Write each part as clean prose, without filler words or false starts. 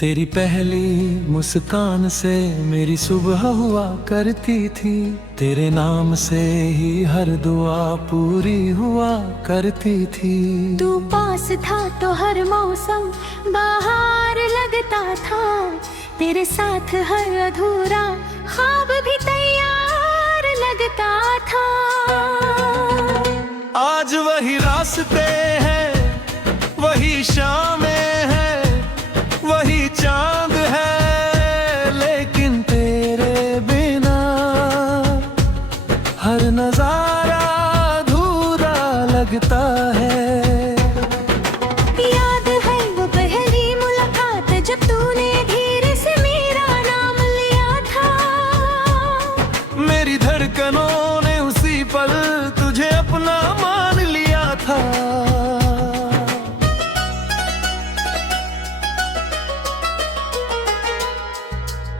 तेरी पहली मुस्कान से मेरी सुबह हुआ करती थी। तेरे नाम से ही हर दुआ पूरी हुआ करती थी। तू पास था तो हर मौसम बाहर लगता था। तेरे साथ हर अधूरा ख्वाब भी तैयार लगता था। आज वही रास्ते हैं, वही शामें हैं, वही चांद है, लेकिन तेरे बिना हर नजारा अधूरा लगता है। याद है वो पहली मुलाकात जब तूने धीरे से मेरा नाम लिया था। मेरी धड़कनों ने उसी पल तुझे अपना मान लिया था।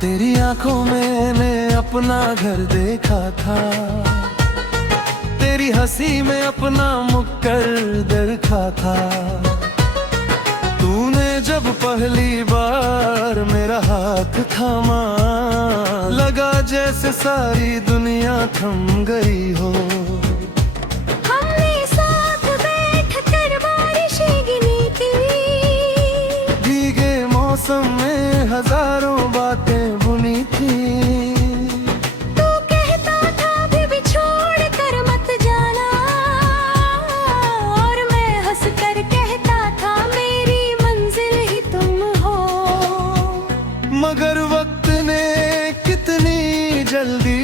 तेरी आंखों में मैंने अपना घर देखा था। तेरी हंसी में अपना मुकद्दर देखा था। तूने जब पहली बार मेरा हाथ थामा, लगा जैसे सारी दुनिया थम गई हो। हमने साथ बैठकर बारिशें गिनी थी। भीगे मौसम में हजारों बातें बुनी थी। तू कहता था भी छोड़ कर मत जाना, और मैं हंस कर कहता था मेरी मंजिल ही तुम हो। मगर वक्त ने कितनी जल्दी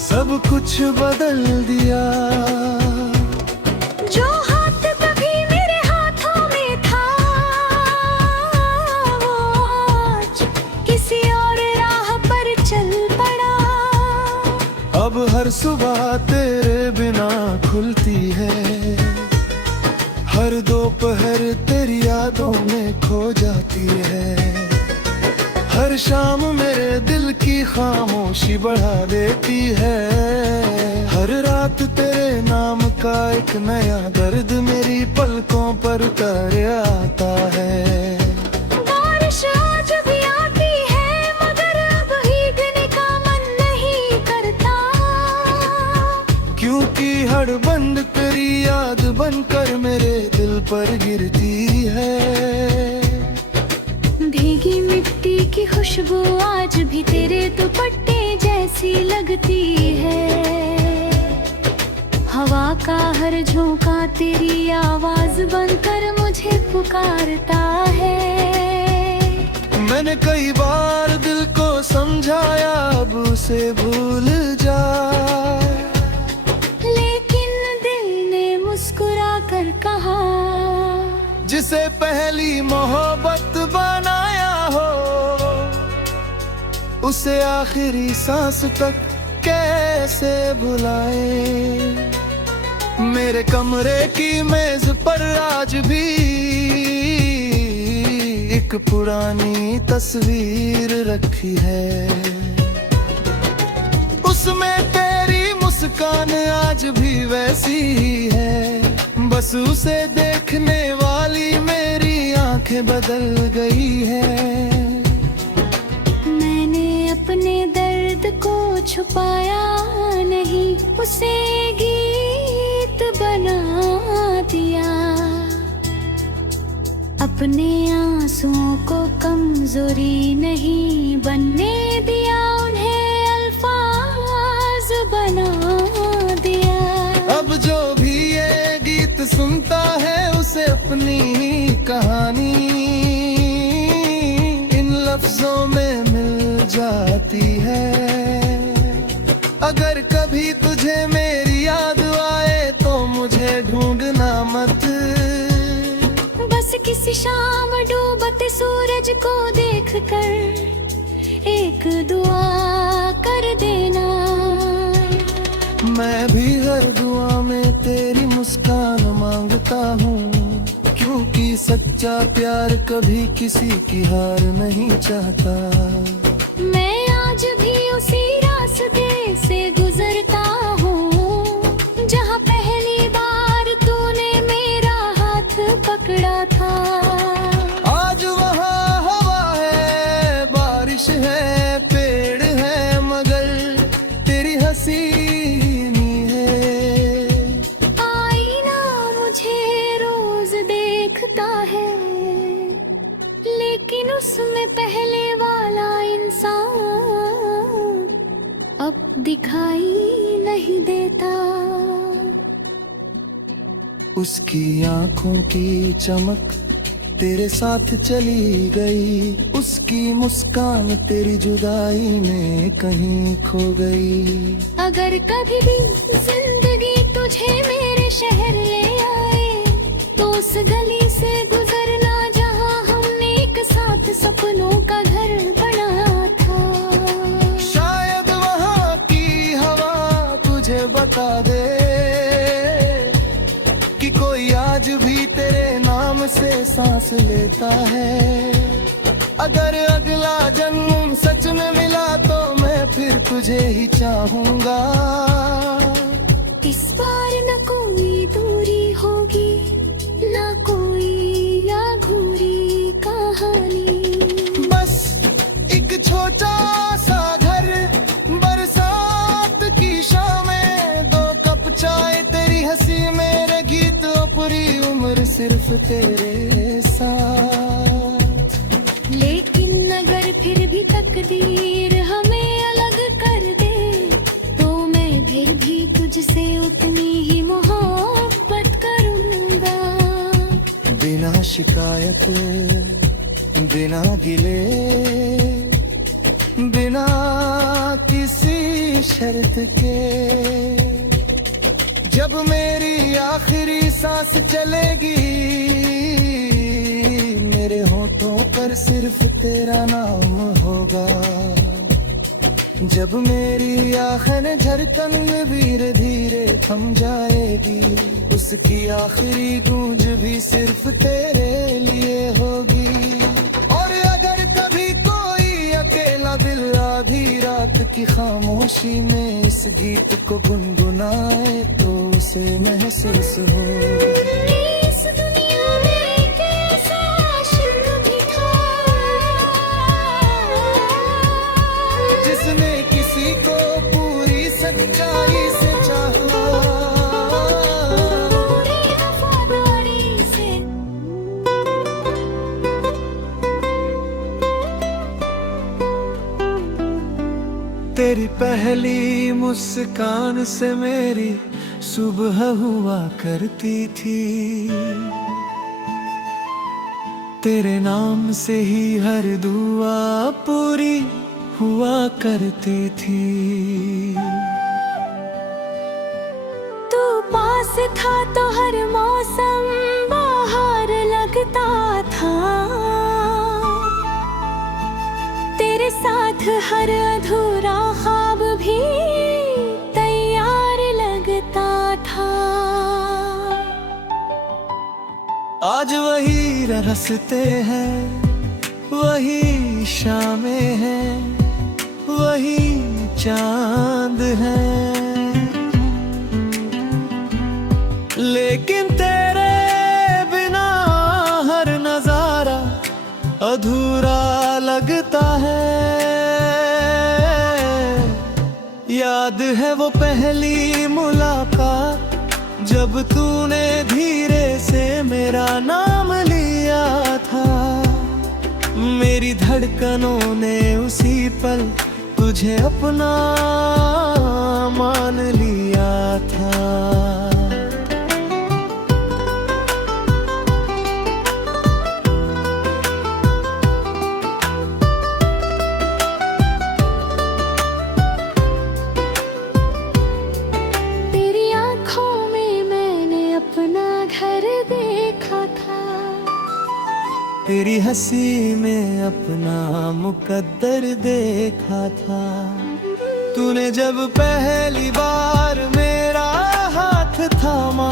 सब कुछ बदल दिया। जो हाथ कभी मेरे हाथों में था, वो आज किसी और राह पर चल पड़ा। अब हर सुबह तेरे बिना खुलती है। हर दोपहर तेरी यादों में खो जाती है। हर शाम मेरे दिल की खामोशी बढ़ा देती है। हर रात तेरे नाम का एक नया दर्द मेरी पलकों पर उतर आता है। बारिश आज भी आती है, मगर अब भीगने का मन नहीं करता। क्योंकि हर बंद तेरी याद बनकर मेरे दिल पर गिरती है। भीगी मिट्टी की खुशबू आज भी तेरे दुपट्टे जैसी लगती है। हवा का हर झोंका तेरी आवाज बनकर मुझे पुकारता है। मैंने कई बार दिल को समझाया अब उसे भूल जा, लेकिन दिल ने मुस्कुरा कर कहा, जिसे पहली मोहब्बत बनाया हो उसे आखिरी सांस तक कैसे भुलाए। मेरे कमरे की मेज पर आज भी एक पुरानी तस्वीर रखी है। उसमें तेरी मुस्कान आज भी वैसी ही है। बस उसे देखने वाली मेरी आंखें बदल गई है। मैंने अपने दर्द को छुपाया नहीं, उसे गीत बना दिया। अपने आंसुओं को कमजोरी नहीं बनने दिया, उन्हें अल्फाज बना दिया। अब जो भी ये गीत सुनता है उसे अपनी कहानी इन लफ्जों में मिल जाती है। अगर कभी तुझे मेरी याद आए तो मुझे ढूंढना मत। बस किसी शाम डूबते सूरज को देखकर एक दुआ कर देना। मैं भी हर दुआ में तेरी मुस्कान मांगता हूँ, क्योंकि सच्चा प्यार कभी किसी की हार नहीं चाहता। मैं आज भी उसी रास्ते से गुजरता हूँ, जहाँ पहली बार तूने मेरा हाथ पकड़ा था। दिखता है, लेकिन उसमें पहले वाला इंसान अब दिखाई नहीं देता। उसकी आंखों की चमक तेरे साथ चली गई, उसकी मुस्कान तेरी जुदाई में कहीं खो गई। अगर कभी भी जिंदगी तुझे मेरे शहर ले आए, तो उस गली से गुजरना जहां हमने एक साथ सपनों का घर बनाया था। शायद वहाँ की हवा तुझे बता दे कि कोई आज भी तेरे नाम से सांस लेता है। अगर अगला जन्म सच में मिला तो मैं फिर तुझे ही चाहूंगा। इस बार न कोई दूरी होगी, न कोई अधूरी कहानी। बस एक छोटा सा घर, बरसात की शामें, दो कप चाय, तेरी हंसी, मेरे गीत, पूरी उम्र सिर्फ तेरे साथ। लेकिन अगर फिर भी तकदीर हमें अलग कर दे, तो मैं फिर भी तुझसे उतनी ही मोहब्बत करूंगा। बिना शिकायत, बिना गिले, बिना किसी शर्त के, जब मेरी आखिरी सांस चलेगी, मेरे होठों पर सिर्फ तेरा नाम होगा। जब मेरी आखिर धड़कन धीरे धीरे थम जाएगी, उसकी आखिरी गूंज भी सिर्फ तेरे लिए होगी। और अगर कभी कोई अकेला दिल आधी रात की खामोशी में इस गीत को गुनगुनाए, तो उसे महसूस हो इस दुनिया में एक ऐसा आशिक भी था, जिसने किसी को पूरी सच्चाई से चाहा, पूरी वफादारी से। तेरी पहली मुस्कान से मेरी सुबह हुआ करती थी, तेरे नाम से ही हर दुआ पूरी हुआ करती थी। तू पास था तो हर मौसम बाहर लगता था, तेरे साथ हर अधूरा ख्वाब भी तैयार लगता था। आज वही रास्ते हैं, वही शामें हैं, वही चांद है, लेकिन तेरे बिना हर नजारा अधूरा लगता है। याद है वो पहली मुलाकात, जब तूने धीरे से मेरा नाम लिया था। मेरी धड़कनों ने उसी पल तुझे अपना मान लिया था। तेरी आंखों में मैंने अपना घर देखा था, तेरी हंसी में अपना मुकद्दर देखा था। तूने जब पहली बार मेरा हाथ थामा,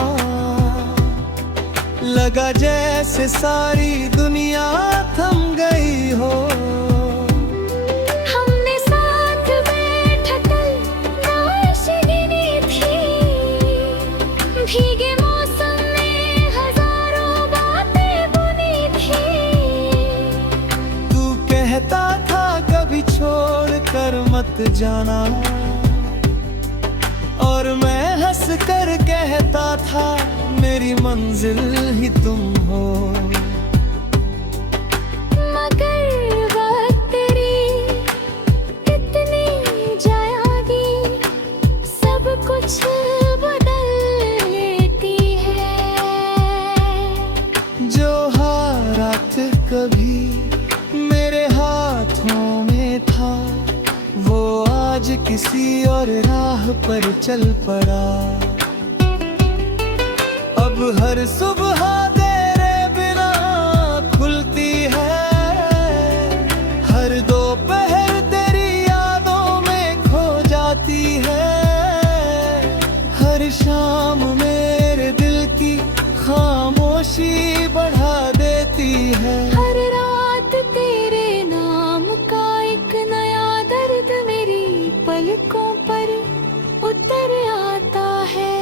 लगा जैसे सारी दुनिया थम गई हो। हमने साथ बैठकर नाशिनी थी, भीगे मौसम में हजारों बातें बुनी थी। तू कहता था कभी छोड़ कर मत जाना, और मैं हंस कर कहता था मेरी मंजिल ही तुम हो। मगर वक्त तेरी कितनी जाएगी, सब कुछ बदल लेती है। जो हाथ कभी मेरे हाथों में था, वो आज किसी और राह पर चल पड़ा। अब हर सुबह तेरे बिना खुलती है, हर दोपहर तेरी यादों में खो जाती है। हर शाम मेरे दिल की खामोशी बढ़ा देती है। हर रात तेरे नाम का एक नया दर्द मेरी पलकों पर उतर आता है।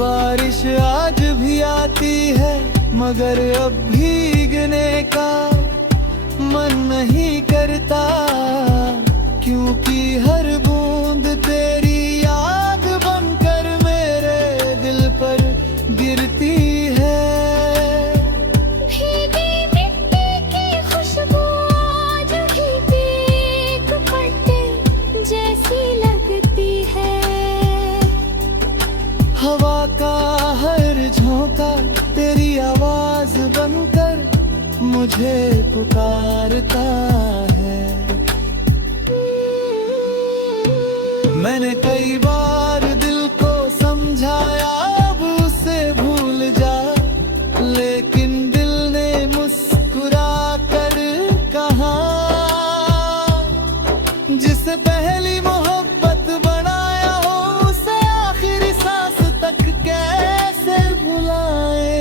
बारिश आज भी आती है, मगर अब भीगने का मन नहीं करता, क्योंकि हर बूंद तेरी याद बनकर मेरे दिल पर गिरती है। भीगी मिट्टी की खुशबू आज भी भीग पड़ते जैसी लगती है। हवा का हर झोंका तेरी आवाज बनकर मुझे पुकारता है। मैंने कई बार दिल को समझाया अब उसे भूल जा, लेकिन दिल ने मुस्कुरा कर कहा, जिसे पहली मोहब्बत बनाया हो उसे आखिरी सांस तक कैसे भुलाए।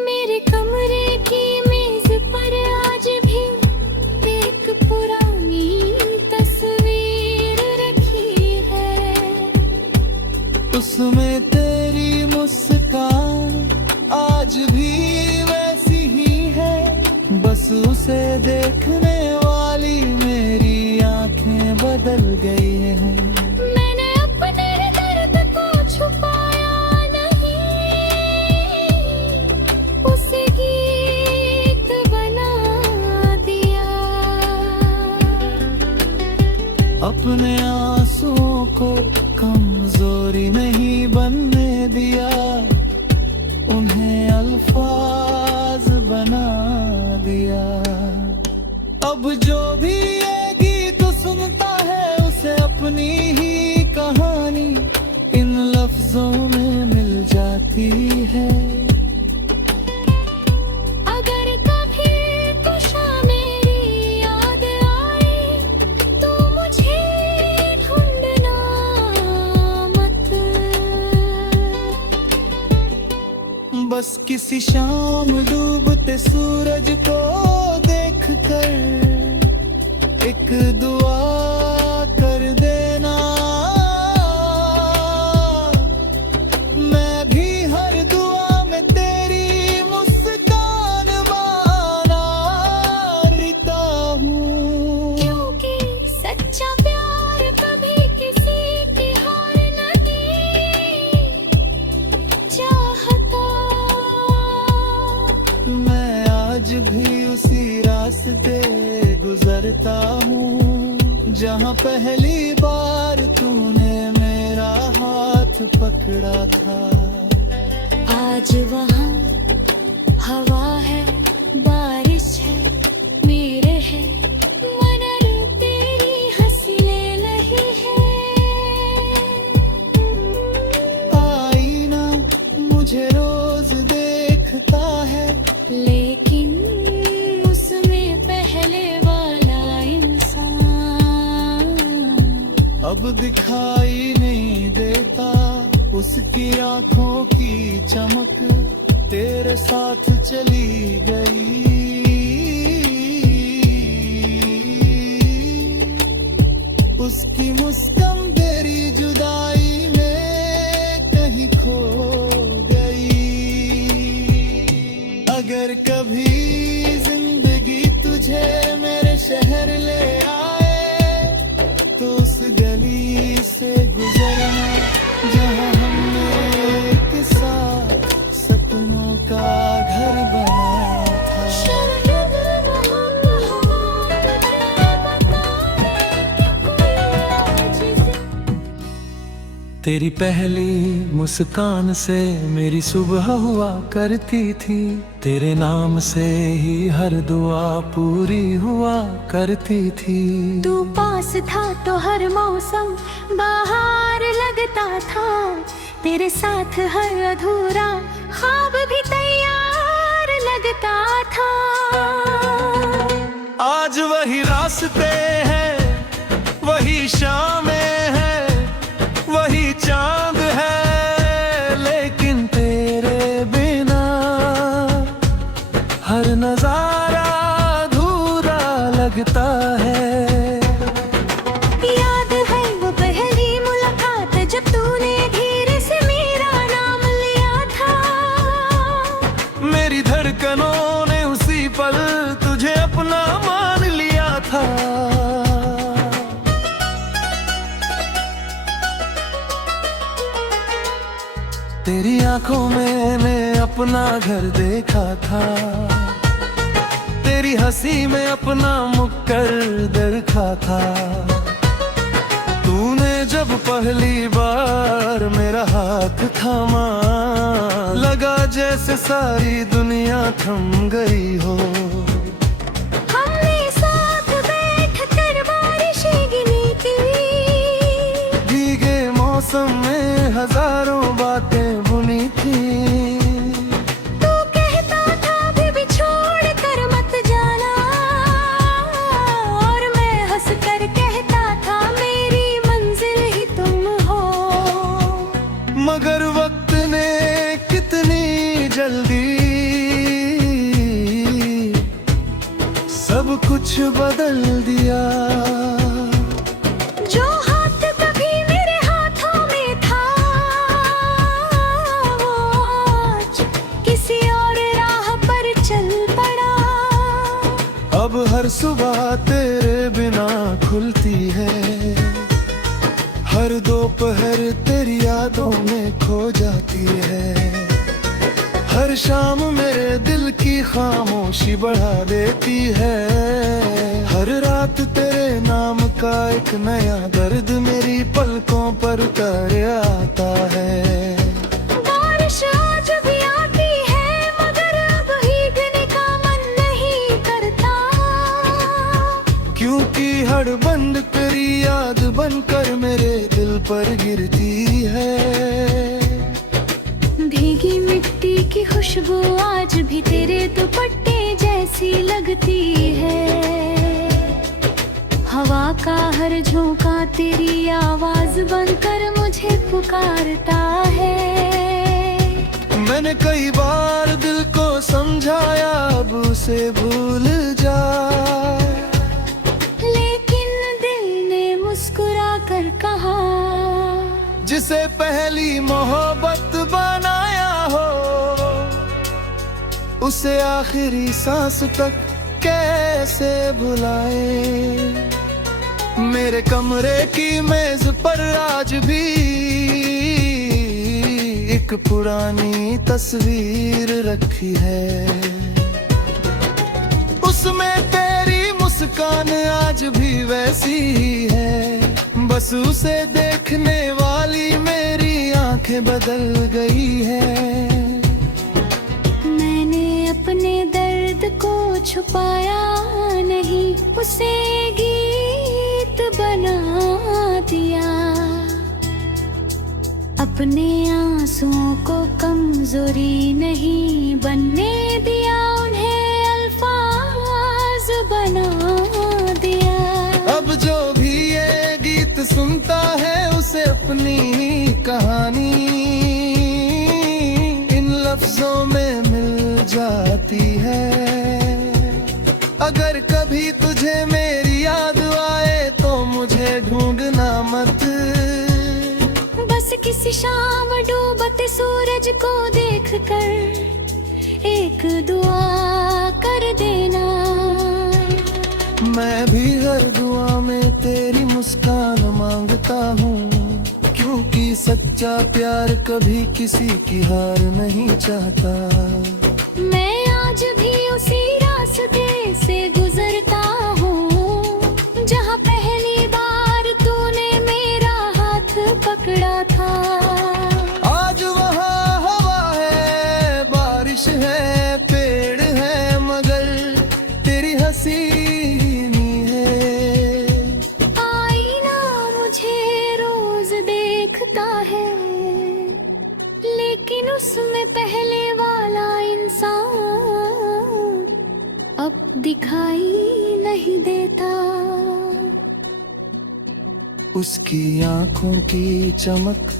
मेरे कमरे की मेज पर आज भी एक पुरानी तस्वीर रखी है। उसमें तेरी मुस्कान आज भी वैसी ही है, बस उसे देखने वाली मेरी आंखें बदल गई हैं। मैंने अपने दर्द को छुपाया नहीं, उसे गीत बना दिया। अपने आंसुओं को कमजोरी नहीं बनने दिया, उन्हें अल्फाज बना दिया। अब जो भी ये गीत सुनता है उसे अपनी ही कहानी इन लफ्जों में मिल जाती है। अगर कभी कुशा मेरी याद आए तो मुझे ढूंढना मत। बस किसी शाम डूबते सूरज को देखकर एक दुआ कर देना। मैं भी हर दुआ में तेरी मुस्कान मानता हूँ। क्योंकि सच्चा प्यार कभी किसी की हार नहीं चाहता। मैं आज भी उसी रास्ते गुजरता हूँ, जहाँ पहली बार तूने मेरा हाथ पकड़ा था। आज वहाँ हवा है, बारिश है, मेरे है मन तेरी हंसी ले रही है। आईना मुझे रोज देखता है, लेकिन उसमें पहले वाला इंसान अब दिखाई नहीं देता। उसकी आंखों की चमक तेरे साथ चली गई। उसकी मुस्कान तेरी जुदाई में कहीं खो गई। अगर कभी जिंदगी तुझे मेरे शहर ले आए तो उस गली से गुजरना तेरी पहली मुस्कान से मेरी सुबह हुआ करती थी, तेरे नाम से ही हर दुआ पूरी हुआ करती थी। तू पास था तो हर मौसम बाहर लगता था, तेरे साथ हर अधूरा ख्वाब भी तैयार लगता था। आज वही रास्ते हैं, वही शामें हैं, वही चांद है, लेकिन तेरे बिना हर नजारा अधूरा लगता है। याद है वो पहली मुलाकात जब तूने धीरे से मेरा नाम लिया था, मेरी धड़कनों ने उसी पल तुझे अपना मान लिया था। तेरी आंखों में मैंने अपना घर देखा था, तेरी हंसी में अपना मुकद्दर देखा था। तूने जब पहली बार मेरा हाथ थामा, लगा जैसे सारी दुनिया थम गई हो। हमने साथ बैठकर बारिशें गिनी थी, भीगे मौसम में हजारों बातें बुनी थी। तू कहता था भी छोड़ कर मत जाना, और मैं हंस कर कहता था मेरी मंजिल ही तुम हो। मगर वक्त ने कितनी जल्दी सब कुछ बदल दिया। जो हाथ कभी मेरे हाथों में था, वो आज किसी और राह पर चल पड़ा। अब हर सुबह तेरे बिना खुलती है, हर दोपहर तेरी यादों में खो जाती है। हर शाम मेरे दिल की खामोशी बढ़ा देती है। हर रात तेरे नाम का एक नया दर्द मेरी पलकों पर उतर आता है। बारिश आज भी आती है, मगर अब भीगने का मन नहीं करता, क्योंकि हर बंद तेरी याद बनकर मेरे दिल पर गिरती है। भीगी मिट्टी की खुशबू आज भी तेरे दुपट्टे जैसी लगती है। हवा का हर झोंका तेरी आवाज बनकर मुझे पुकारता है। मैंने कई बार दिल को समझाया अब उसे भूल जा, लेकिन दिल ने मुस्कुरा कर कहा, जिसे पहली मोहब्बत बनाया हो, उसे आखिरी सांस तक कैसे भुलाए। मेरे कमरे की मेज पर आज भी एक पुरानी तस्वीर रखी है। उसमें तेरी मुस्कान आज भी वैसी ही है, बस उसे देखने वाली मेरी आंखें बदल गई है। मैंने अपने दर्द को छुपाया नहीं, उसे गीत बना दिया। अपने आंसुओं को कमजोरी नहीं बनने दिया, उन्हें अल्फाज बना दिया। अब जो भी ये गीत सुनता है उसे अपनी कहानी इन लफ्जों में मिल जाती है। अगर कभी तुझे मेरी याद आए तो मुझे ढूंढना मत, बस किसी शाम डूबते सूरज को देखकर एक दुआ कर देना। मैं भी हर दुआ में तेरी मुस्कान मांगता हूँ, क्योंकि सच्चा प्यार कभी किसी की हार नहीं चाहता। मैं आज भी उसी रास्ते से गुजरता हूँ, जहाँ पहली बार तूने मेरा हाथ पकड़ा था। में पहले वाला इंसान अब दिखाई नहीं देता। उसकी आंखों की चमक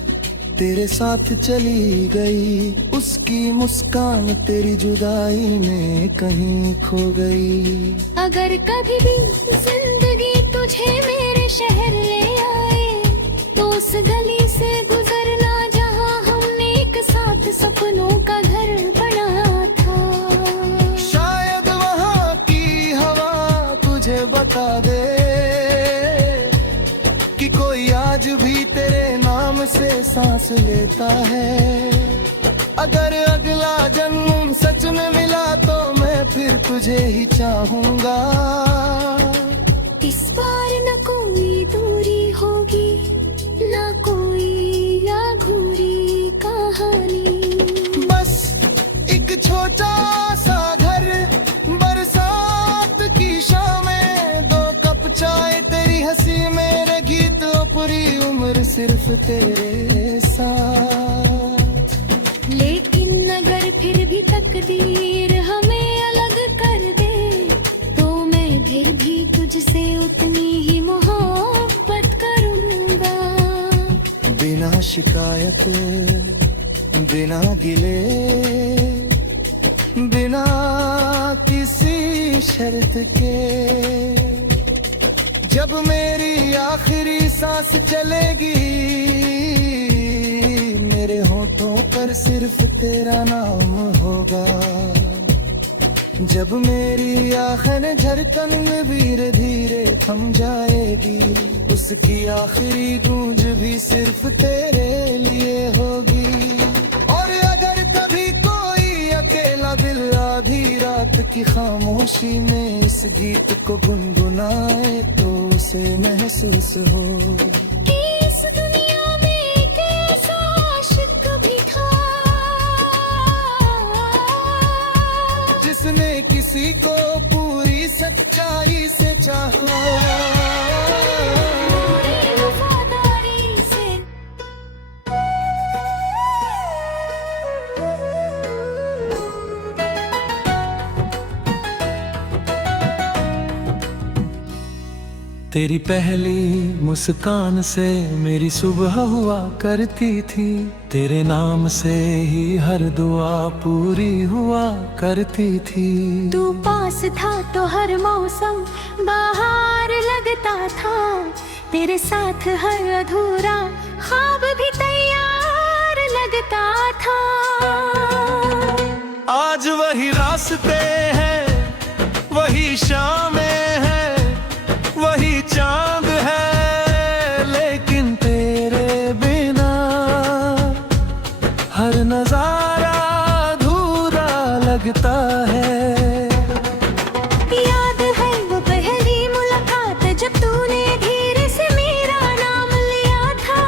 तेरे साथ चली गई, उसकी मुस्कान तेरी जुदाई में कहीं खो गई। अगर कभी भी जिंदगी तुझे मेरे शहर ले आए तो उस गली से गुजरना जहां हमने एक साथ सपनों का घर बनाया था। शायद वहाँ की हवा तुझे बता दे कि कोई आज भी तेरे नाम से सांस लेता है। अगर अगला जन्म सच में मिला तो मैं फिर तुझे ही चाहूंगा। इस बार न कोई दूरी होगी, न कोई अधूरी कहानी। बस एक छोटा सा घर, बरसात की शामें, दो कप चाय, तेरी हंसी, मेरे गीत, पूरी उम्र सिर्फ तेरे साथ। लेकिन अगर फिर भी तकदीर हमें अलग कर दे तो मैं फिर भी तुझसे उतनी ही मोहब्बत करूंगा। बिना शिकायत, बिना गिले, बिना किसी शर्त के, जब मेरी आखिरी सांस चलेगी मेरे होठों पर सिर्फ तेरा नाम होगा। जब मेरी आखिरी धड़कन धीरे धीरे थम जाएगी, उसकी आखिरी गूंज भी सिर्फ तेरे लिए होगी। और अगर कभी कोई अकेला दिल आधी रात की खामोशी में इस गीत को गुनगुनाए तो उसे महसूस हो कि इस दुनिया में एक ऐसा आशिक भी था जिसने किसी को पूरी सच्चाई से चाहा। पूरी वफादारी से। तेरी पहली मुस्कान से मेरी सुबह हुआ करती थी, तेरे नाम से ही हर दुआ पूरी हुआ करती थी। तू पास था तो हर मौसम बाहर लगता था, तेरे साथ हर अधूरा ख्वाब भी तैयार लगता था। आज वही रास्ते हैं, वही शामें हैं, वही चांद है, लेकिन तेरे बिना हर नजारा अधूरा लगता है। याद है वो पहली मुलाकात जब तूने धीरे से मेरा नाम लिया था।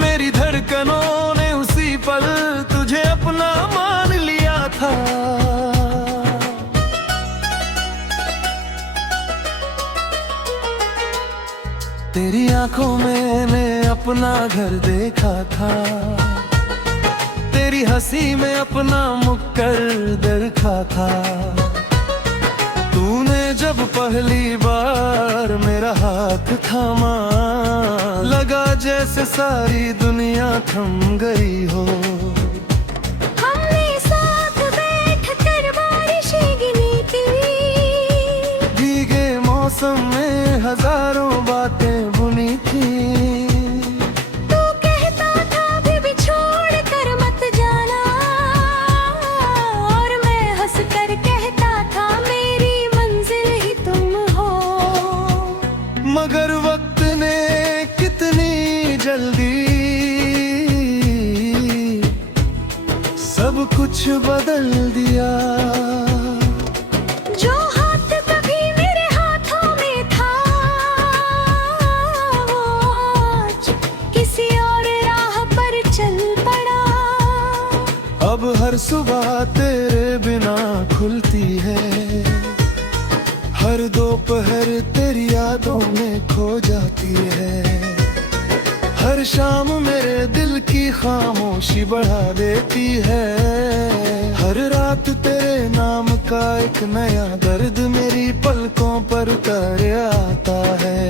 मेरी धड़कनों ने उसी पल तुझे अपना मान लिया था। तेरी आंखों में मैंने अपना घर देखा था, तेरी हंसी में अपना मुक्कर देखा था। तूने जब पहली बार मेरा हाथ थामा, लगा जैसे सारी दुनिया थम गई हो। हमने साथ बैठकर बारिशें गिनी थी, भीगे मौसम में हजारों बातें बुनी थी। तू कहता था भी बिछोड़ कर मत जाना, और मैं हंस कर कहता था मेरी मंजिल ही तुम हो। मगर वक्त ने कितनी जल्दी सब कुछ बदल दिया। जो हाथ कभी मेरे हाथों में था वो आज किसी और राह पर चल पड़ा। अब हर सुबह तेरे बिना खुलती है, हर दोपहर तेरी यादों में खो जाती है। हर शाम मेरे दिल की खामोशी बढ़ा देती है। हर रात तेरे नाम का एक नया दर्द मेरी पलकों पर उतर आता है।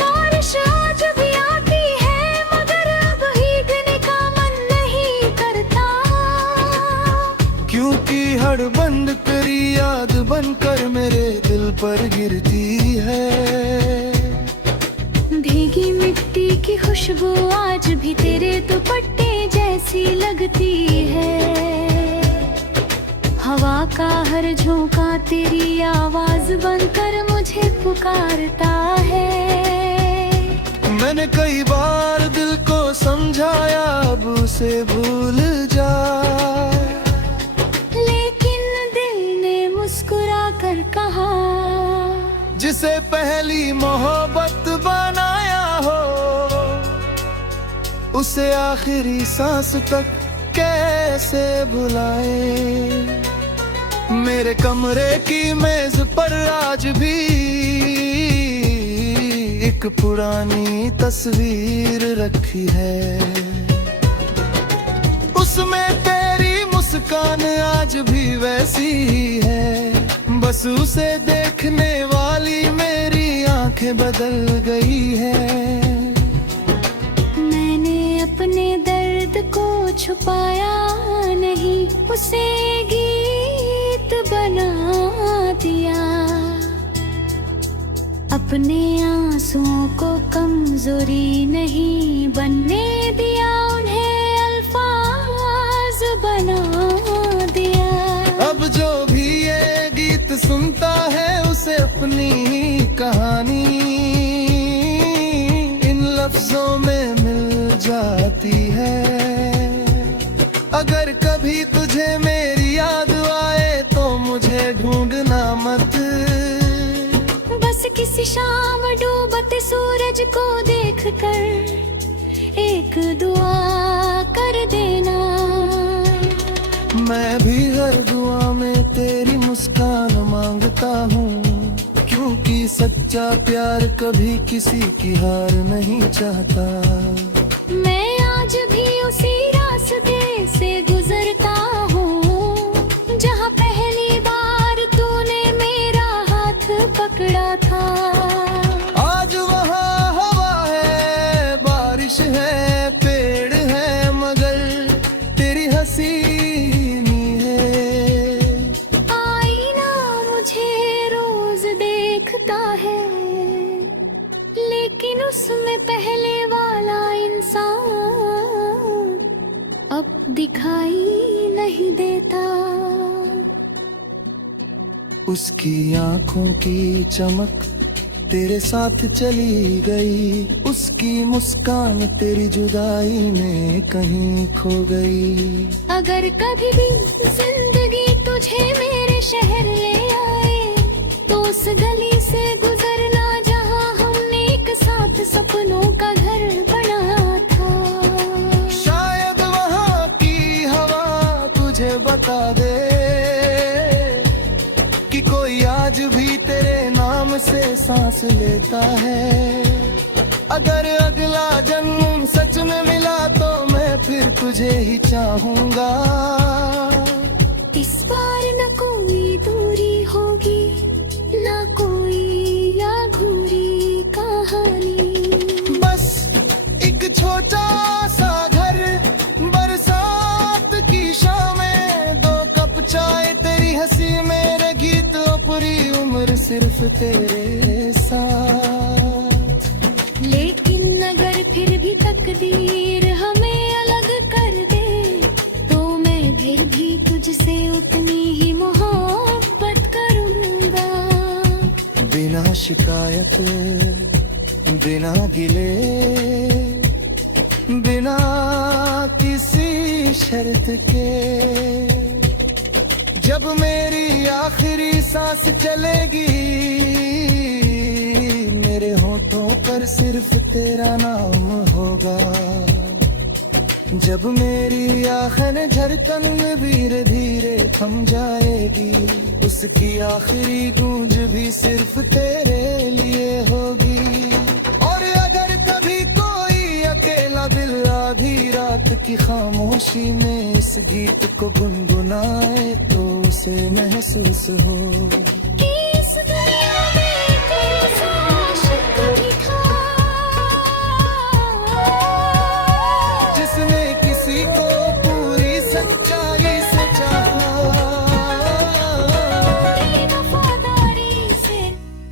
बारिश आज भी आती है मगर अब भीगने का मन नहीं करता, क्योंकि हड़बंद तेरी याद बनकर मेरे दिल पर गिरती है। भीगी मिट्टी की खुशबू आज भी तेरे दुपट्टे जैसी लगती है। हवा का हर झोंका तेरी आवाज बनकर मुझे पुकारता है। मैंने कई बार दिल को समझाया अब उसे भूल जा, लेकिन दिल ने मुस्कुरा कर कहा, जिसे पहली मोहब्बत बनाया हो उसे आखिरी सांस तक कैसे भुलाए। मेरे कमरे की मेज पर आज भी एक पुरानी तस्वीर रखी है। उसमें तेरी मुस्कान आज भी वैसी ही है, बस उसे देखने वाली मेरी आंखें बदल गई है। मैंने अपने दर्द को छुपाया नहीं, उसे गीत बना दिया। अपने आंसुओं को कमजोरी नहीं बनने दिया, उन्हें अल्फाज बना दिया। अब जो भी ये गीत सुनता है उसे अपनी कहानी इन लफ्जों में मिल जाती है। अगर कभी तुझे मेरी याद आए तो मुझे ढूंढना मत, बस किसी शाम डूबते सूरज को देखकर एक दुआ कर देना। मैं भी हर दुआ में तेरी मुस्कान मांगता हूँ, क्योंकि सच्चा प्यार कभी किसी की हार नहीं चाहता। मैं आज भी उसी रास्ते से गुजरता हूँ जहाँ पहली बार तूने मेरा हाथ पकड़ा था। आज वहाँ हवा है, बारिश है, पेड़ है, मगर तेरी हसीनी है। आईना मुझे रोज देखता है, लेकिन उसमें पहले वाला इंसान अब दिखाई नहीं देता। उसकी आंखों की चमक तेरे साथ चली गई, उसकी मुस्कान तेरी जुदाई में कहीं खो गई। अगर कभी भी जिंदगी तुझे मेरे शहर ले आए तो उस गली से गुजरना जहाँ हमने एक साथ सपनों का घर बना था। शायद वहाँ की हवा तुझे बता दे कि कोई आज भी तेरे नाम से सांस लेता है। अगर अगला जन्म सच में मिला तो मैं फिर तुझे ही चाहूंगा। इस बार न कोई दूरी होगी, न कोई अधूरी कहानी। बस एक छोटा सा घर, बरसात की शामें, दो कप चाय, तेरी हंसी, मेरे गीत, पूरी उम्र सिर्फ तेरे साथ। लेकिन अगर फिर भी तकदीर हमें अलग कर दे तो मैं फिर भी तुझसे उतनी ही मोहब्बत करूंगा। बिना शिकायत, बिना गिले, बिना किसी शर्त के, जब मेरी आखिरी सांस चलेगी मेरे होठों पर सिर्फ तेरा नाम होगा। जब मेरी आखिर धड़कन धीरे धीरे थम जाएगी, उसकी आखिरी गूंज भी सिर्फ तेरे लिए होगी। और अगर कभी कोई अकेला दिल आधी रात की खामोशी में इस गीत को गुनगुनाए तो उसे महसूस हो कि इस दुनिया में तेरे सा आशिक भी था, जिसने किसी को पूरी सच्चाई से चाहा। तेरी वफादारी से,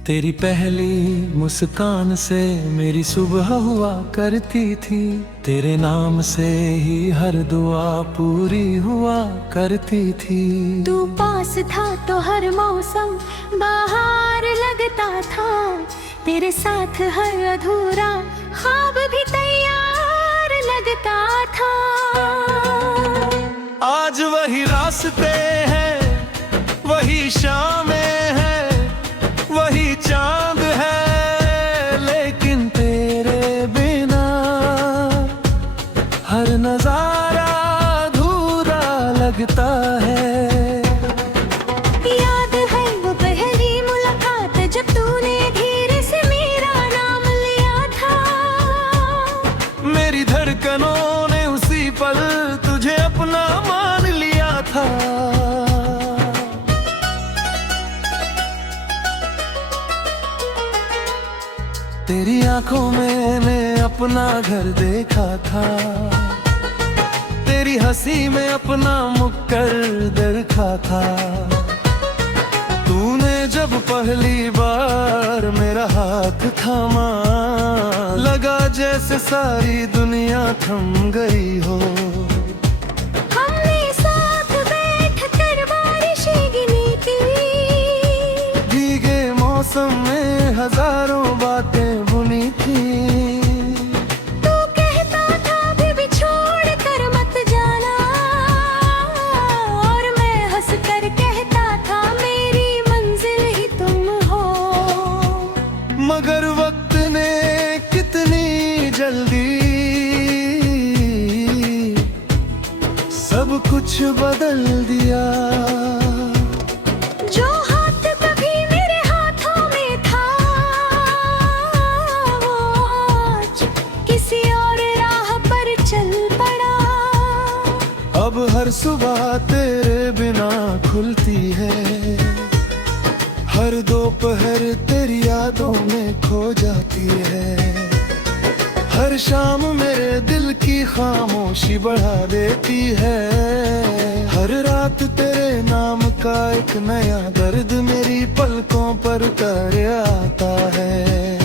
तेरी पहली मुस्कान से मेरी सुबह हुआ करती थी, तेरे नाम से ही हर दुआ पूरी हुआ करती थी। तू पास था तो हर मौसम बाहर लगता था, तेरे साथ हर अधूरा ख्वाब भी तैयार लगता था। आज वही रास्ते हैं, वही शामें हैं, वही चांद है, लेकिन तेरे बिना हर नजारा अधूरा लगता है। याद है वो पहली मुलाकात जब तूने धीरे से मेरा नाम लिया था, मेरी धड़कनों ने उसी पल तुझे अपना मान लिया था। तेरी आंखों में मैंने अपना घर देखा था, तेरी हंसी में अपना मुकद्दर देखा था। तूने जब पहली बार मेरा हाथ थामा, लगा जैसे सारी दुनिया थम गई हो। हमने साथ बैठकर बारिशें गिनी थी, भीगे मौसम में हजारों बातें बुनी थी। तू कहता था अभी भी छोड़ कर मत जाना, और मैं हंस कर कहता था मेरी मंजिल ही तुम हो। मगर वक्त ने कितनी जल्दी सब कुछ बदल दिया। जो हाथ कभी मेरे हाथों में था, वो आज किसी और राह पर चल पड़ा। अब हर सुबह तेरे बिना खुलती है, हर दोपहर तेरी यादों में खो जाती है। हर शाम मेरे दिल की खामोशी बढ़ा देती है। हर रात तेरे नाम का एक नया दर्द मेरी पलकों पर उतर आता है।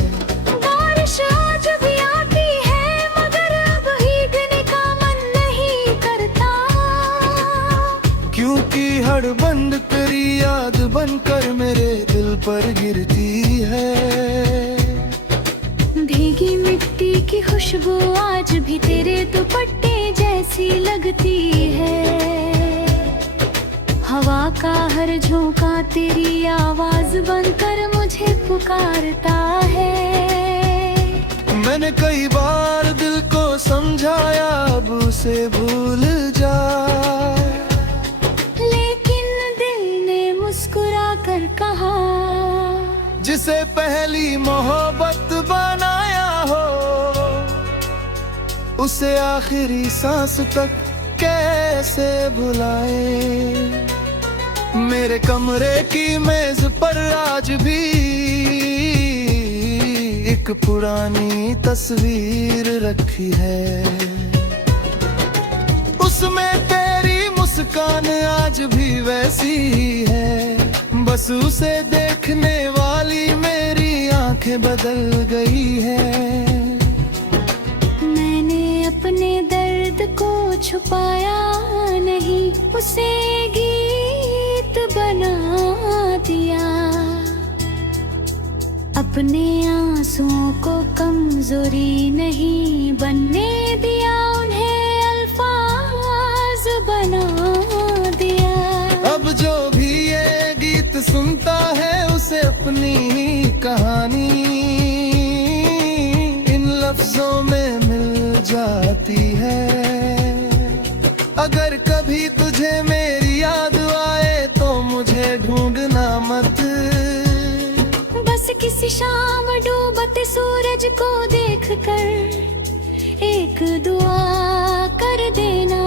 बारिश आज भी आती है मगर अब भीगने का मन नहीं करता, क्योंकि हड़बंद तेरी याद बनकर मेरे दिल पर गिरती है। भीगी मिट्टी की खुशबू आज भी तेरे दुपट्टे जैसी लगती है। हवा का हर झोंका तेरी आवाज बनकर मुझे पुकारता है। मैंने कई बार दिल को समझाया अब उसे भूल जा, लेकिन दिल ने मुस्कुरा कर कहा, जिसे पहली मोहब्बत बनाया हो उसे आखिरी सांस तक कैसे भुलाए। मेरे कमरे की मेज पर आज भी एक पुरानी तस्वीर रखी है, उसमें तेरी मुस्कान आज भी वैसी ही है। बस उसे देखने वाली मेरी आंखें बदल गई है। मैंने अपने दर्द को छुपाया नहीं, उसे गीत बना दिया। अपने आंसुओं को कमजोरी नहीं बनने दिया, उन्हें अल्फाज बना दिया। अब जो भी ये गीत सुनता है उसे अपनी कहानी इन लफ्जों में मिल जाती है। अगर कभी तुझे मेरी याद आए तो मुझे ढूंढना मत, बस किसी शाम डूबते सूरज को देखकर एक दुआ कर देना।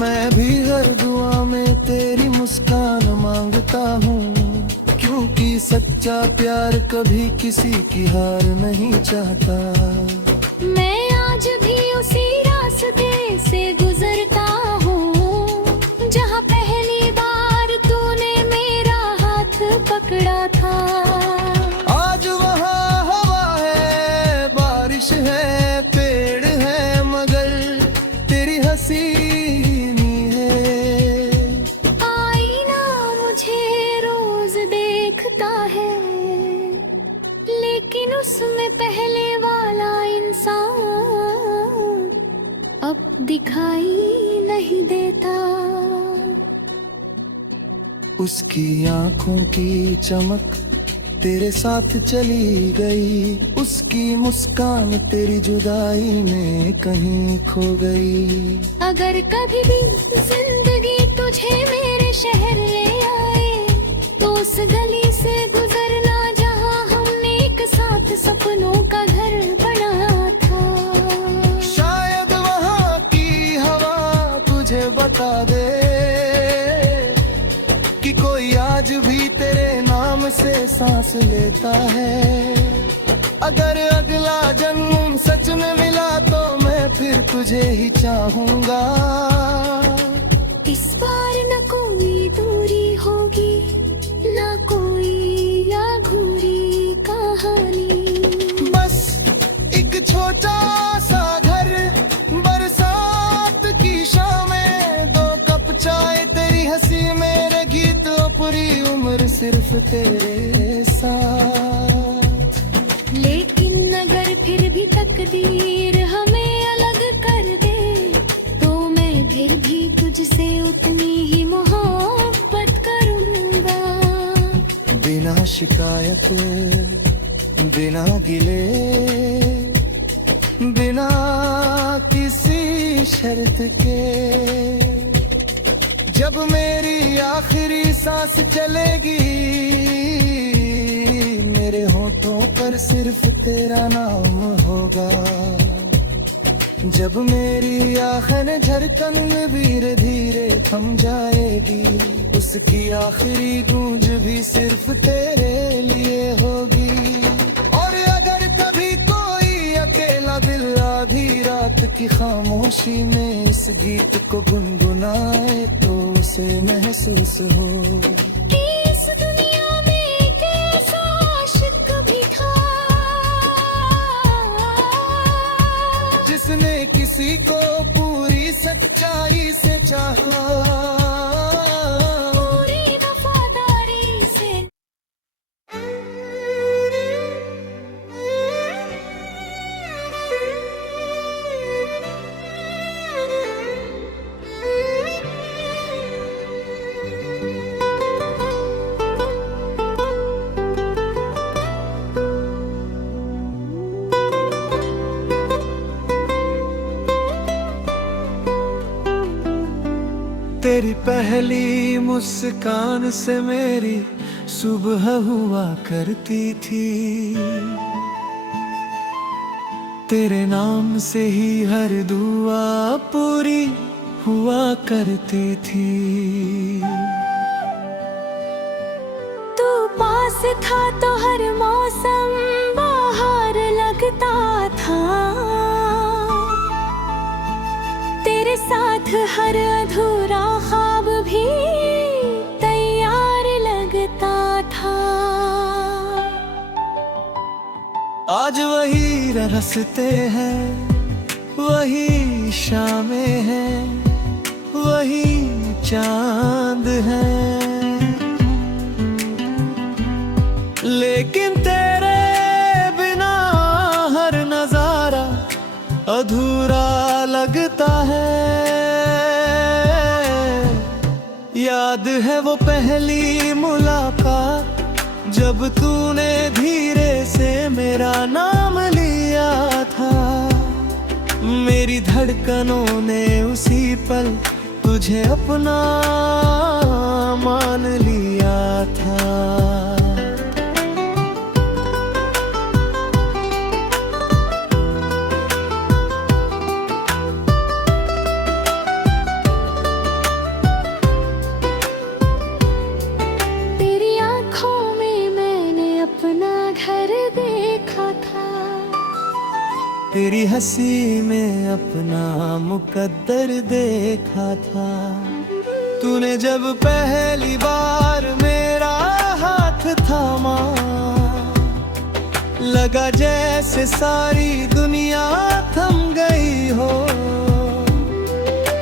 मैं भी हर दुआ में तेरी मुस्कान मांगता हूँ, क्योंकि सच्चा प्यार कभी किसी की हार नहीं चाहता। मैं आज भी उसी रास्ते से गुजरता हूँ, जहाँ पहली बार तूने मेरा हाथ पकड़ा था। आज वहाँ हवा है, बारिश है, पेड़ है, मगर तेरी हंसी नहीं है। आईना मुझे रोज देखता है, लेकिन उसमें पहले वाला इंसान अब दिखाई नहीं देता। उसकी आंखों की चमक तेरे साथ चली गई, उसकी मुस्कान तेरी जुदाई में कहीं खो गई। अगर कभी भी जिंदगी तुझे मेरे शहर ले आए, तो उस गली से गुजरना जहाँ हमने एक साथ सपनों का घर बना था। शायद वहाँ की हवा तुझे बता दे कि कोई आज भी तेरे नाम से सांस लेता है। अगर अगला जन्म सच में मिला तो मैं फिर तुझे ही चाहूंगा। इस बार न कोई दूरी होगी, न कोई अधूरी कहानी। बस एक छोटा सा घर, बरसात की शामें, दो कप चाय, तेरी हंसी, मेरे गीत, पूरी उम्र सिर्फ तेरे साथ। लेकिन अगर फिर भी तकदीर हमें अलग कर दे, तो मैं फिर भी तुझसे उतनी ही मोहब्बत करूंगा। बिना शिकायत, बिना गिले, बिना किसी शर्त के, जब मेरी आखिरी सांस चलेगी, मेरे होठों पर सिर्फ तेरा नाम होगा। जब मेरी आखिरी धड़कन धीरे धीरे थम जाएगी, उसकी आखिरी गूंज भी सिर्फ तेरे लिए होगी। और अगर कभी कोई अकेला दिल आधी रात की खामोशी में इस गीत को गुनगुनाए, तो उसे महसूस हो कि इस दुनिया में एक ऐसा आशिक भी था, जिसने किसी को पूरी सच्चाई से चाहा, पूरी वफादारी से। तेरी पहली मुस्कान से मेरी सुबह हुआ करती थी, तेरे नाम से ही हर दुआ पूरी हुआ करती थी। तू पास था तो हर मौसम बाहर लगता था, तेरे साथ हर अधूरा ख्वाब भी तैयार लगता था। आज वही रास्ते हैं, वही शामें हैं, वही चांद हैं, लेकिन तेरे बिना हर नजारा अधूरा लगता है। याद है वो पहली मुलाकात, जब तूने धीरे से मेरा नाम लिया था। मेरी धड़कनों ने उसी पल तुझे अपना मान लिया था। हंसी में अपना मुकद्दर देखा था। तूने जब पहली बार मेरा हाथ थामा, लगा जैसे सारी दुनिया थम गई हो।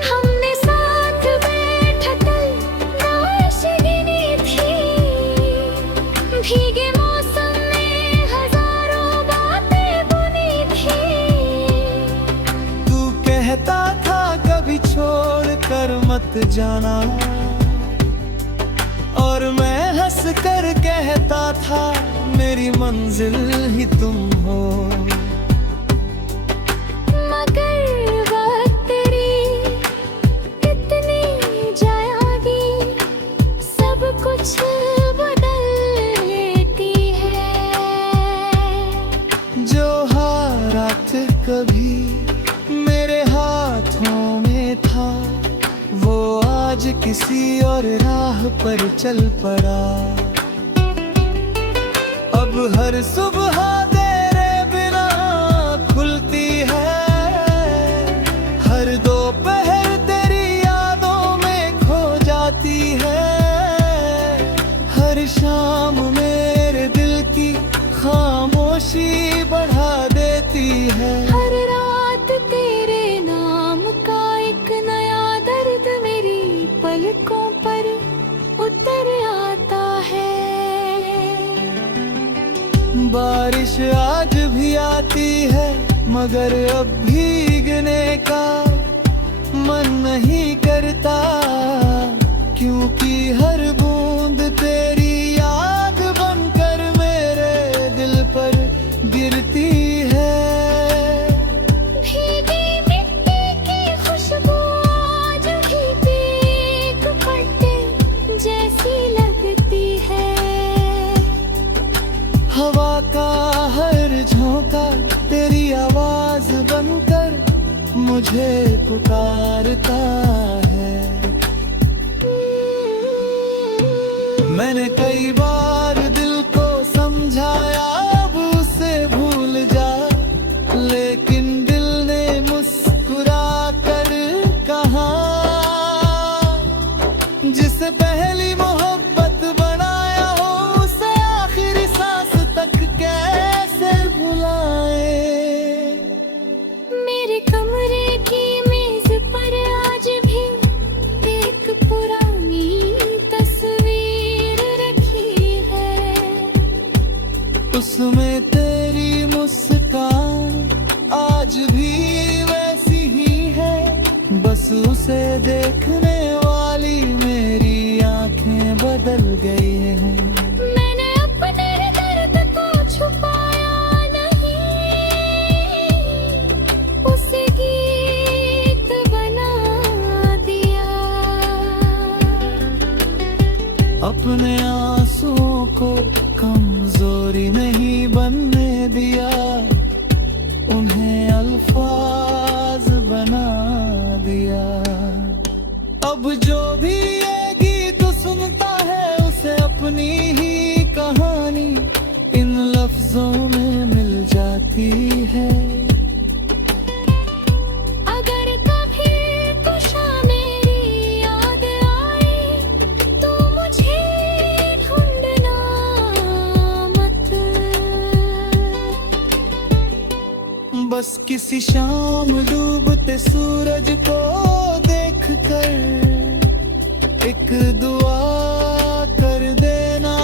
हमने साथ बैठकर नाशगिनी थी, भीगे मौसम में हजारों बातें बुनी थी। तू कहता था कभी छोड़ कर मत जाना, और मैं हंस कर कहता था मेरी मंजिल ही तुम हो। मगर बात तेरी इतनी जायागी, सब कुछ बदल देती है। जो हाथ कभी मेरे हाथों में था, वो आज किसी और राह पर चल पड़ा। अब हर सुबह तेरे बिना खुलती है, हर दोपहर तेरी यादों में खो जाती है। हर शाम मेरे दिल की खामोशी बढ़ा देती है। हर रात तेरे नाम का एक नया दर्द मेरी पलकों पर उतर आता है। बारिश आज भी आती है, मगर अब भीगने का मन नहीं करता, क्योंकि हर बूंद तेरी याद बनकर मेरे दिल पर गिरती है। भीगी मिट्टी की खुशबू आज भी पीक पट्टे जैसी लगती है। हवा का हर झोंका तेरी आवाज बनकर मुझे पुकारता है। मैंने कई बार दिल को समझाया अब उसे भूल जा, लेकिन दिल ने मुस्कुरा कर कहा, जिसे पहली मोहब्बत बनाया हो उसे आखिरी सांस तक कैसे भुलाए। मेरे कमरे की मेज पर आज भी एक पुरानी तस्वीर रखी है। उसमें तेरी मुस्कान आज भी वैसी ही है, बस उसे देखने वाली मेरी आंखें बदल गई हैं। मैंने अपने दर्द को छुपाया नहीं, उसे गीत बना दिया। अपने आंसुओं को कमजोरी नहीं बनने दिया, उन्हें अल्फाज बना दिया। अब जो भी ये गीत सुनता है उसे अपनी ही कहानी इन लफ्जों में मिल जाती है। अगर कभी कुशा मेरी याद आए तो मुझे ढूंढना मत। बस किसी शाम डूबते सूरज को देखकर एक दुआ कर देना।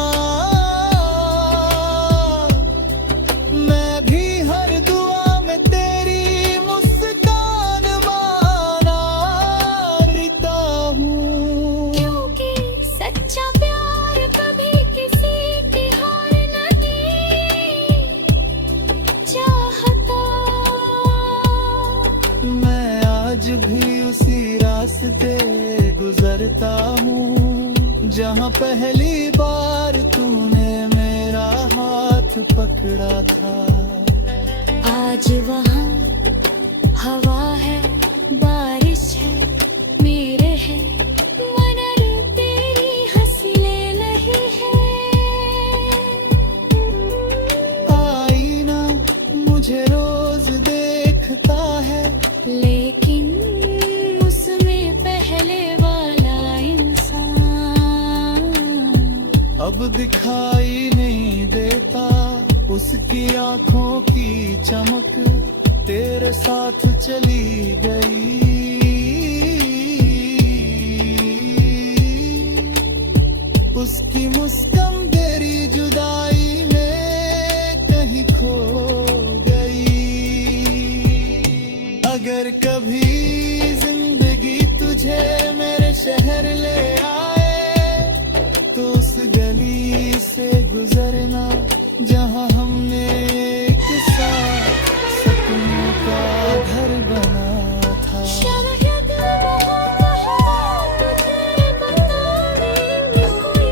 मैं भी हर दुआ में तेरी मुस्कान मानता हूँ, क्योंकि सच्चा प्यार कभी किसी की हार नहीं चाहता। मैं आज भी उसी रास्ते गुजरता हूँ जहाँ पहली बार तूने मेरा हाथ पकड़ा था। आज वहाँ हवा है, बारिश है, मेरे है मगर तेरी हंसी ले रही है। आईना मुझे रोज देखता अब दिखाई नहीं देता उसकी आंखों की चमक, तेरे साथ चली गई। उसकी मुस्कान तेरी जुदाई में कहीं खो गई। अगर कभी जिंदगी तुझे मेरे शहर ले आए तो उस गली से गुजरना जहां हमने एक साथ सपनों का घर बना था। शायद बहुत तुझे बताने कोई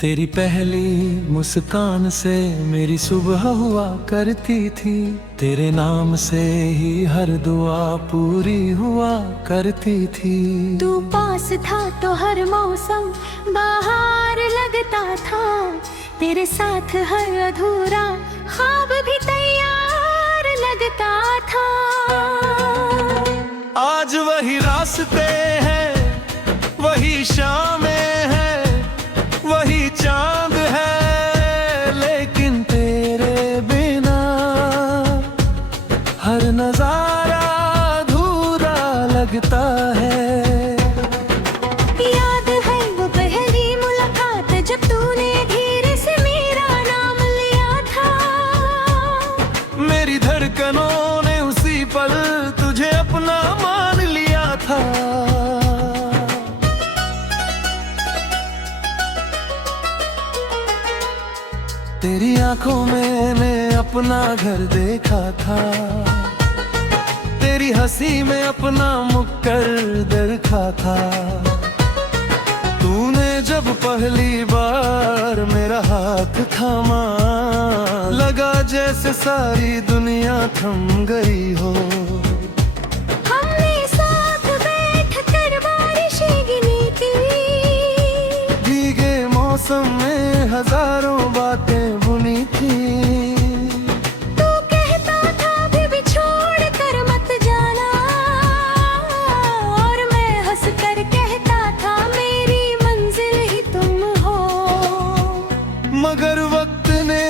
तेरी पहली मुस्कान से मेरी सुबह हुआ करती थी, तेरे नाम से ही हर दुआ पूरी हुआ करती थी। तू पास था तो हर मौसम बाहर लगता था, तेरे साथ हर अधूरा ख्वाब भी तैयार लगता था। आज वही रास्ते हैं, वही शामें हैं, वही चांद है, लेकिन तेरे बिना हर नजारा अधूरा लगता है। याद है वो पहली मुलाकात जब तूने धीरे से मेरा नाम लिया था। मेरी धड़कनों ने उसी पल तुझे अपना मान लिया था। तेरी आंखों में मैंने अपना घर देखा था, तेरी हंसी में अपना मुकद्दर देखा था। तूने जब पहली बार मेरा हाथ थामा, लगा जैसे सारी दुनिया थम गई हो। हमने साथ बैठकर बारिशें गिनी थी, भीगे मौसम में हजारों बातें बुनी थी। तू कहता था भी छोड़ कर मत जाना, और मैं हंस कर कहता था मेरी मंजिल ही तुम हो। मगर वक्त ने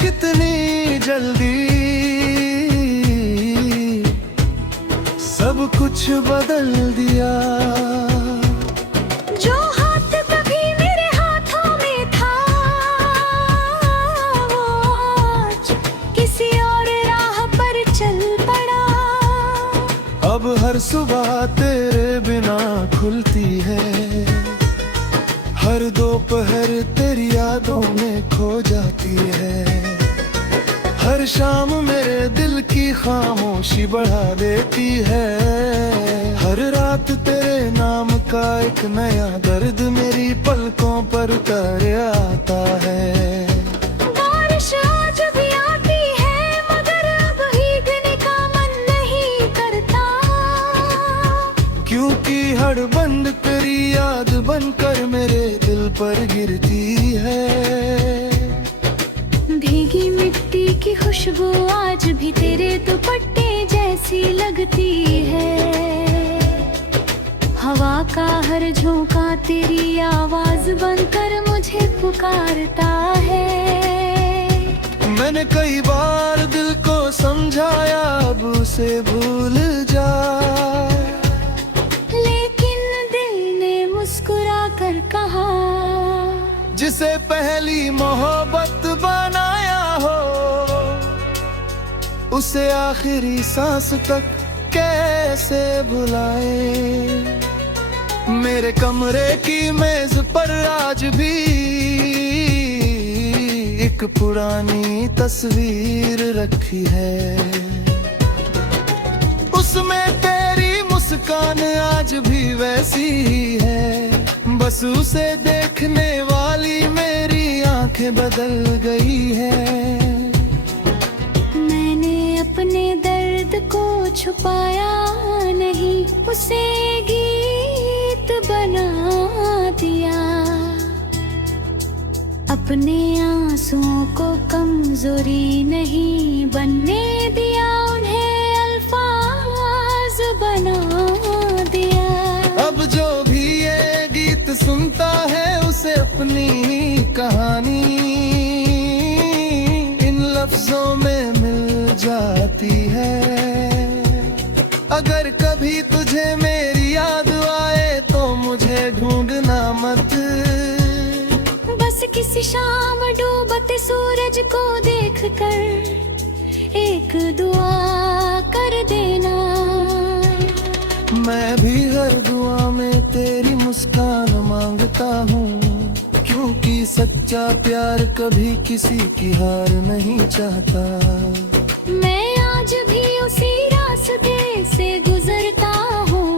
कितनी जल्दी सब कुछ बदल दिया। जो हाथ कभी मेरे हाथों में था, वो आज किसी और राह पर चल पड़ा। अब हर सुबह तेरे बिना खुलती है, हर दोपहर तेरी यादों में खो जाती है। हर शाम मेरे दिल की खामोशी बढ़ा देती है। हर रात तेरे नाम का एक नया दर्द मेरी पलकों पर उतर आता है। बारिश आज भी आती है मगर अब भीगने का मन नहीं करता, क्योंकि हड़बंड तेरी याद बनकर मेरे दिल पर गिरती है। भीगी मिट्टी की खुशबू आज भी तेरे दुपट्टे जैसी लगती है। हवा का हर झोंका तेरी आवाज बनकर मुझे पुकारता है। मैंने कई बार दिल को समझाया अब उसे भूल जा, लेकिन दिल ने मुस्कुरा कर कहा, जिसे पहली मोहब्बत बनाया हो उसे आखिरी सांस तक कैसे भुलाए। मेरे कमरे की मेज पर आज भी एक पुरानी तस्वीर रखी है, उसमें तेरी मुस्कान आज भी वैसी ही है। बस उसे देखने वाली मेरी आंखें बदल गई है। मैंने अपने दर्द को छुपाया नहीं, उसे गीत बना दिया। अपने आंसुओं को कमजोरी नहीं बनने दिया, उन्हें अल्फाज बना दिया। सुनता है उसे अपनी कहानी इन लफ्जों में मिल जाती है। अगर कभी तुझे मेरी याद आए तो मुझे ढूंढना मत। बस किसी शाम डूबते सूरज को देखकर एक दुआ कर देना। मैं भी हर दुआ में तेरी मुस्कान मांगता हूँ, क्योंकि सच्चा प्यार कभी किसी की हार नहीं चाहता। मैं आज भी उसी रास्ते से गुजरता हूँ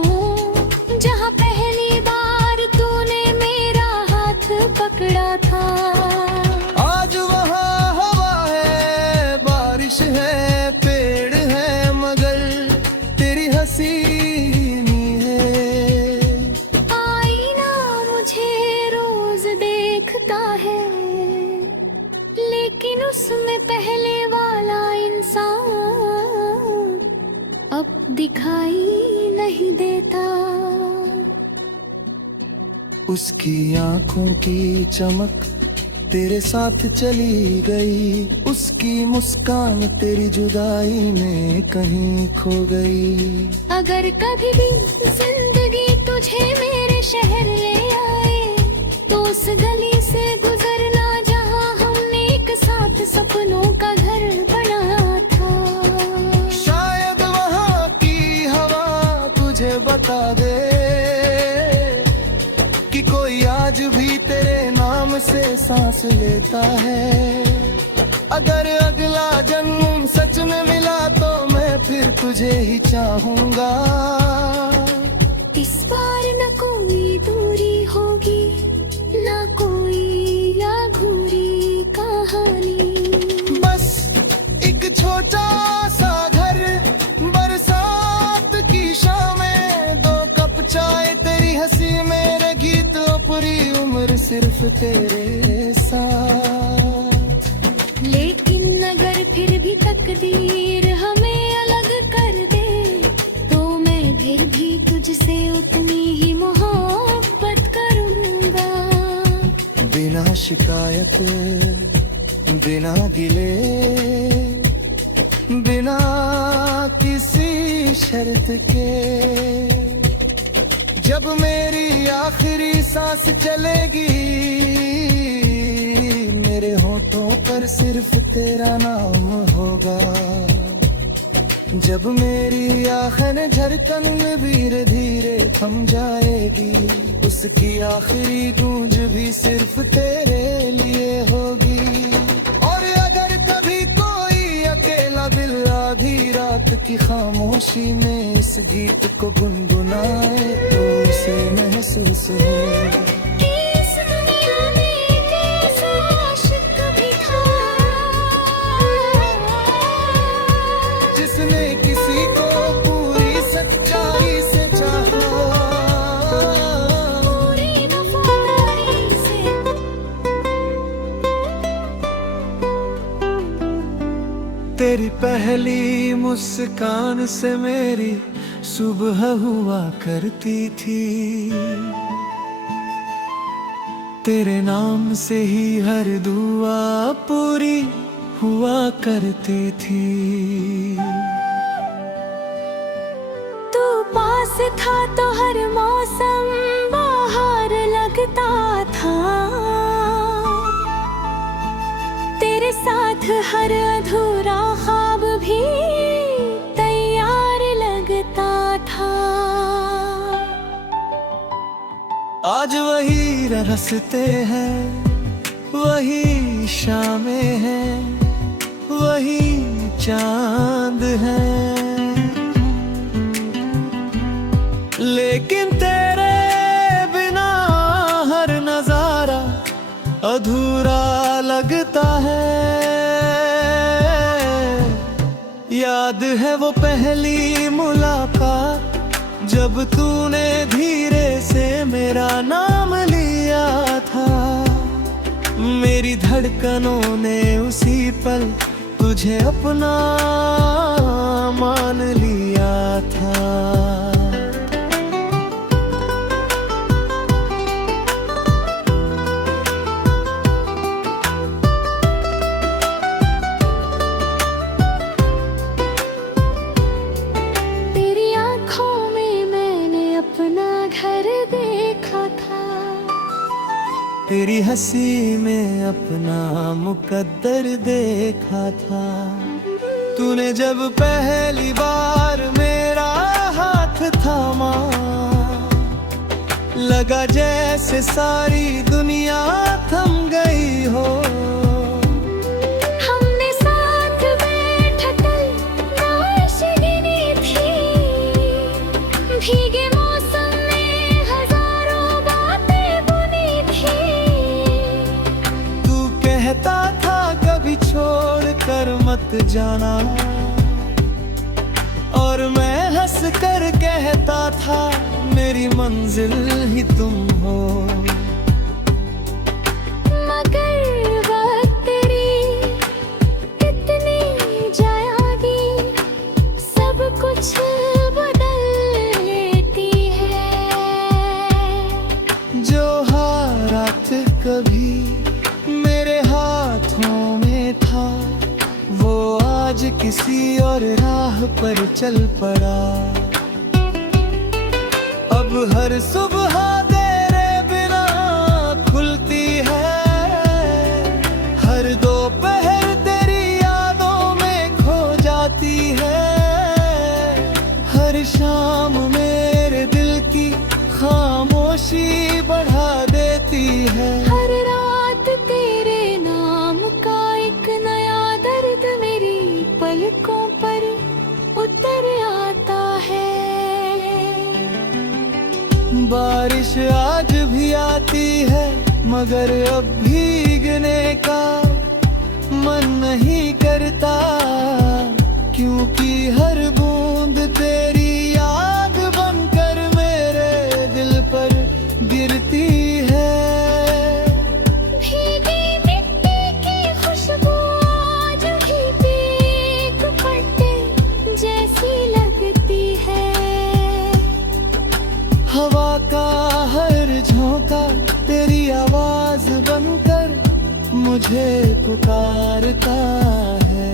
जहाँ पहली बार तूने मेरा हाथ पकड़ा था। आज वहाँ हवा है, बारिश है, पेड़ है, मगर तेरी हंसी नहीं है। आईना मुझे रोज देखता है, लेकिन उसमें पहले वाला इंसान अब दिखाई नहीं देता। उसकी आंखों की चमक तेरे साथ चली गई, उसकी मुस्कान तेरी जुदाई में कहीं खो गई। अगर कभी भी जिंदगी तुझे मेरे शहर ले आए तो उस गली से गुजरना जहाँ हमने एक साथ सपनों का घर बनाया था। शायद वहाँ की हवा तुझे बता दे कि कोई आज भी तेरे नाम से सांस लेता है। अगर अगला जन्म सच में मिला तो मैं फिर तुझे ही चाहूंगा। इस बार न कोई दूरी होगी, न कोई अधूरी कहानी। बस एक छोटा सा घर, बरसात की शामें, दो कप चाय, तेरी हंसी, मेरे गीत, पूरी उम्र सिर्फ तेरे साथ। लेकिन अगर फिर भी तकदीर हमें अलग कर दे तो मैं फिर भी तुझसे उतनी ही मोहब्बत करूंगा। बिना शिकायत, बिना गिले, बिना किसी शर्त के। जब मेरी आखिरी सांस चलेगी मेरे होठों पर सिर्फ तेरा नाम होगा। जब मेरी आखिरी धड़कन धीरे धीरे थम जाएगी, उसकी आखिरी गूंज भी सिर्फ तेरे लिए होगी। और अगर कभी कोई अकेला दिल आधी रात की खामोशी में इस गीत को गुनगुनाए तो उसे महसूस हो कि इस दुनिया में एक ऐसा आशिक भी था जिसने किसी को पूरी सच्चाई से चाहा, पूरी वफादारी से। तेरी पहली मुस्कान से मेरी सुबह हुआ करती थी। तेरे नाम से ही हर दुआ पूरी हुआ करती थी। तू पास था तो हर मौसम बाहर लगता था, तेरे साथ हर अधूरा ख्वाब भी तैयार लगता था। आज वही रास्ते हैं, वही शामें हैं, वही चांद हैं, लेकिन तेरे बिना हर नजारा अधूरा लगता है। याद है वो पहली मुलाकात जब तूने धीरे से मेरा नाम लिया था। मेरी धड़कनों ने उसी पल तुझे अपना मान लिया था। तेरी हंसी में अपना मुकद्दर देखा था। तूने जब पहली बार मेरा हाथ थामा, लगा जैसे सारी दुनिया थम गई हो। हमने साथ बैठकर नाश गिनी थी, भीगे मौसम में हजारों बातें बुनी थी। तू कहता था कभी छोड़ कर मत जाना, और मैं हंस कर कहता था मेरी मंजिल ही तुम हो। मगर वक्त तेरी कितनी जाएगी, सब कुछ बदल लेती है। जो हाथ कभी मेरे हाथों में था, वो आज किसी और राह पर चल पड़ा। अब हर सुबह तेरे बिना खुलती है, हर दोपहर तेरी यादों में खो जाती है। हर शाम मेरे दिल की खामोशी बढ़ा देती है। हर रात तेरे नाम का एक नया दर्द मेरी पलकों पर उतर आता है। बारिश आज भी आती है, मगर अब भीगने का मन नहीं करता, क्योंकि हर बूंद तेरी याद बनकर मेरे दिल पर गिरती है। भीगी मिट्टी की खुशबू आज भी पीक पट्टे जैसी लगती है। हवा का हर झोंका तेरी आवाज बनकर मुझे पुकारता है।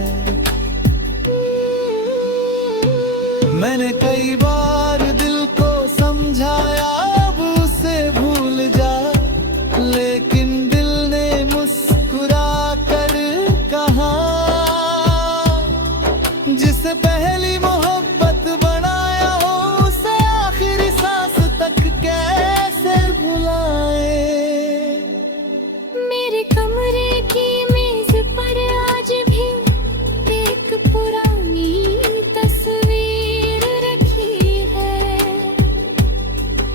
मैंने कई बार दिल को समझाया अब उसे भूल जा, लेकिन दिल ने मुस्कुरा कर कहा, जिसे पहली मोहब्बत बनाया हो उसे आखिरी सांस तक कैसे भुलाए। मेरे कमरे की मेज पर आज भी एक पुरानी तस्वीर रखी है।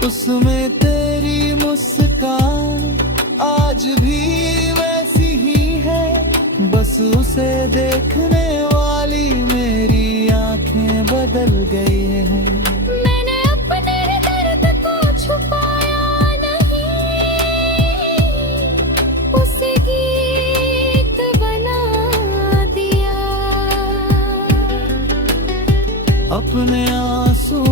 उसमें तेरी मुस्कान आज भी वैसी ही है, बस उसे देखने वाली मेरी आंखें बदल गई हैं। मैंने अपने दर्द को छुपाया नहीं, उसे गीत बना दिया। अपने आंसू